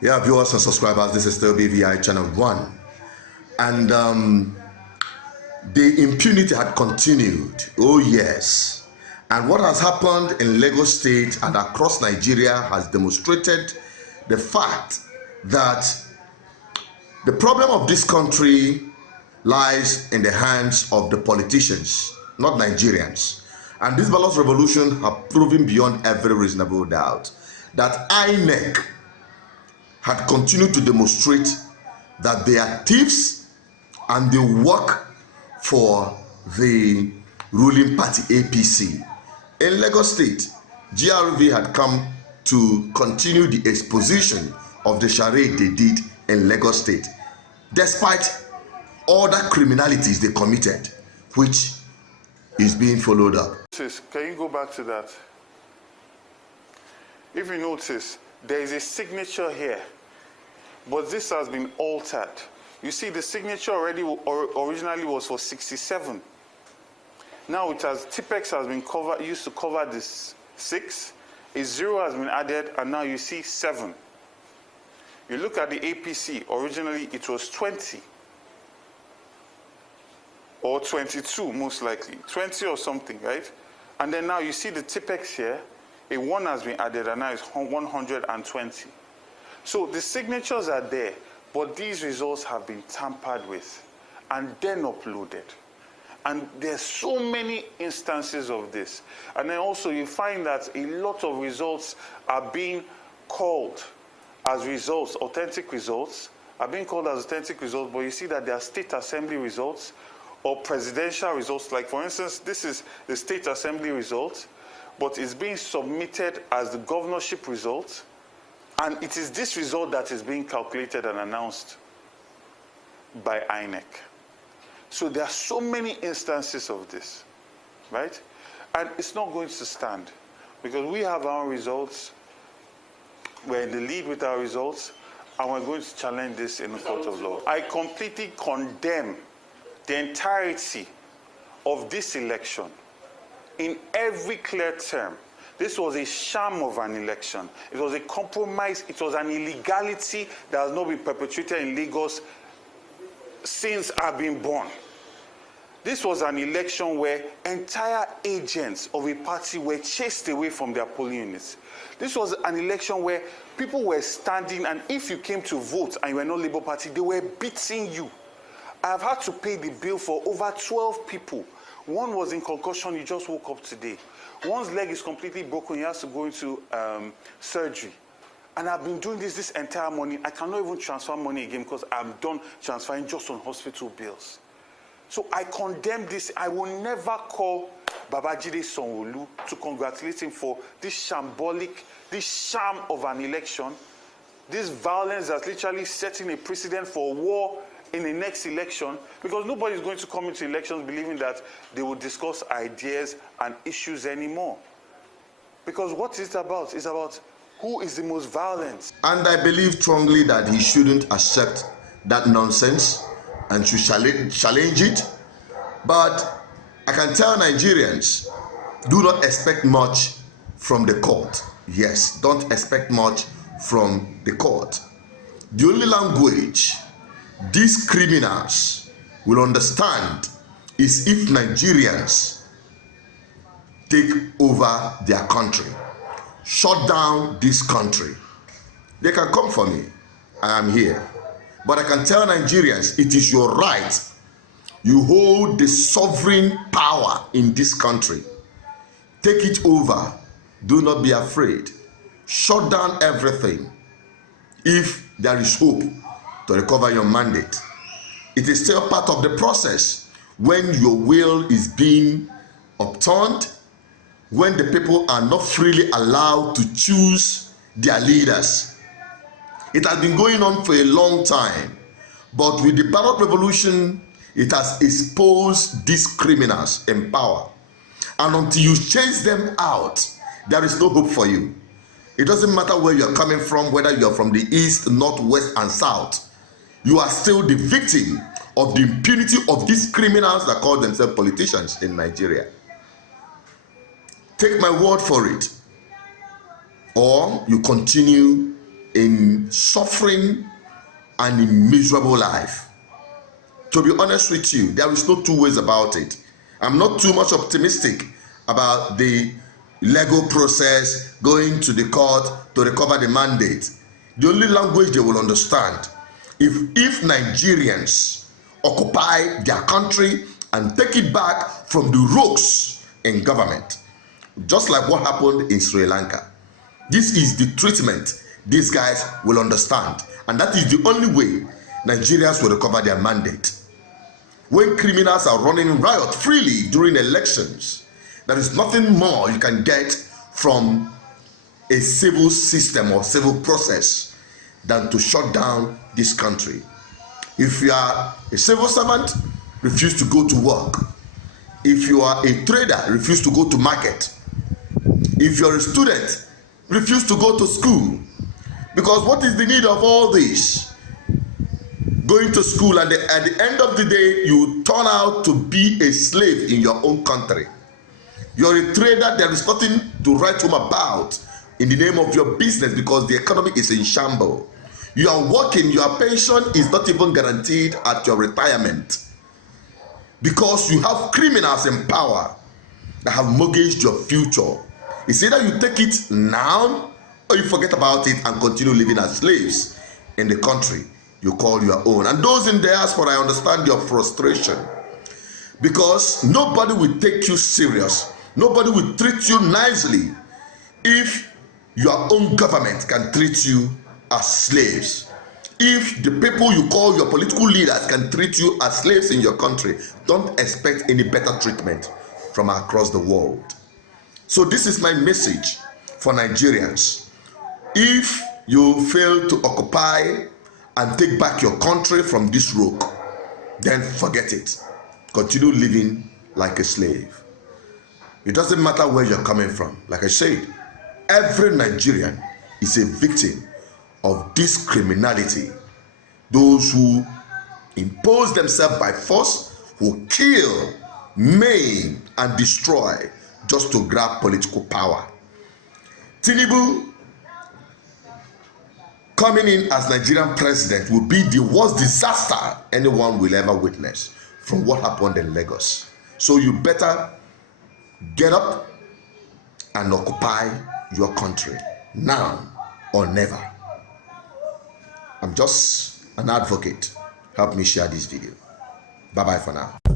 Yeah, viewers and subscribers, this is still BVI Channel 1. And the impunity had continued. Oh, yes. And what has happened in Lagos State and across Nigeria has demonstrated the fact that the problem of this country lies in the hands of the politicians, not Nigerians. And this ballot revolution have proven beyond every reasonable doubt that INEC had continued to demonstrate that they are thieves and they work for the ruling party APC. In Lagos State, GRV had come to continue the exposition of the charade they did in Lagos State, despite other criminalities they committed, which is being followed up. Can you go back to that? If you notice, there is a signature here, but this has been altered. You see, the signature originally was for 67. Now it has, Tipex has been used to cover this 6. A 0 has been added, and now you see 7. You look at the APC, originally it was 20. Or 22, most likely. 20 or something, right? And then now you see the Tipex here, a 1 has been added, and now it's 120. So the signatures are there, but these results have been tampered with and then uploaded. And there's so many instances of this. And then also you find that a lot of results are being called as results, authentic results, are being called as authentic results, but you see that they are state assembly results or presidential results. Like for instance, this is the state assembly result, but it's being submitted as the governorship result. And it is this result that is being calculated and announced by INEC. So there are so many instances of this, right? And it's not going to stand because we have our results. We're in the lead with our results, and we're going to challenge this in the court of law. I completely condemn the entirety of this election in every clear term. This was a sham of an election. It was a compromise. It was an illegality that has not been perpetrated in Lagos since I've been born. This was an election where entire agents of a party were chased away from their polling units. This was an election where people were standing, and if you came to vote and you were not Labour Party, they were beating you. I have had to pay the bill for over 12 people. One was in concussion, he just woke up today. One's leg is completely broken, he has to go into surgery. And I've been doing this entire morning. I cannot even transfer money again because I'm done transferring just on hospital bills. So I condemn this. I will never call Babajide Sanwo-Olu to congratulate him for this shambolic, this sham of an election, this violence that's literally setting a precedent for war in the next election, because nobody is going to come into elections believing that they will discuss ideas and issues anymore. Because what is it about? It's about who is the most violent. And I believe strongly that he shouldn't accept that nonsense and should challenge it. But I can tell Nigerians, do not expect much from the court. Yes, don't expect much from the court. The only language these criminals will understand is if Nigerians take over their country, shut down this country. They can come for me. I am here. But I can tell Nigerians, it is your right. You hold the sovereign power in this country. Take it over. Do not be afraid. Shut down everything. If there is hope to recover your mandate, it is still part of the process. When your will is being upturned, when the people are not freely allowed to choose their leaders. It has been going on for a long time, but with the ballot revolution, it has exposed these criminals in power. And until you chase them out, there is no hope for you. It doesn't matter where you're coming from, whether you're from the east, north, west, and south. You are still the victim of the impunity of these criminals that call themselves politicians in Nigeria. Take my word for it. Or you continue in suffering and in miserable life. To be honest with you, there is no two ways about it. I'm not too much optimistic about the legal process, going to the court to recover the mandate. The only language they will understand, if Nigerians occupy their country and take it back from the rogues in government, just like what happened in Sri Lanka. This is the treatment these guys will understand, and that is the only way Nigerians will recover their mandate. When criminals are running riot freely during elections, there is nothing more you can get from a civil system or civil process than to shut down this country. If you are a civil servant, refuse to go to work. If you are a trader, refuse to go to market. If you're a student, refuse to go to school. Because what is the need of all this? Going to school and at the end of the day, you turn out to be a slave in your own country. You're a trader, there is nothing to write home about in the name of your business because the economy is in shambles. You are working, your pension is not even guaranteed at your retirement because you have criminals in power that have mortgaged your future. It's either you take it now or you forget about it and continue living as slaves in the country you call your own. And those in diaspora, I understand your frustration because nobody will take you serious. Nobody will treat you nicely if your own government can treat you as slaves. If the people you call your political leaders can treat you as slaves in your country, don't expect any better treatment from across the world. So this is my message for Nigerians. If you fail to occupy and take back your country from this rogue, then forget it. Continue living like a slave. It doesn't matter where you're coming from. Like I said, every Nigerian is a victim of this criminality. Those who impose themselves by force, who kill, maim, and destroy just to grab political power. Tinubu coming in as Nigerian president will be the worst disaster anyone will ever witness from what happened in Lagos. So you better get up and occupy your country now or never. I'm just an advocate. Help me share this video. Bye-bye for now.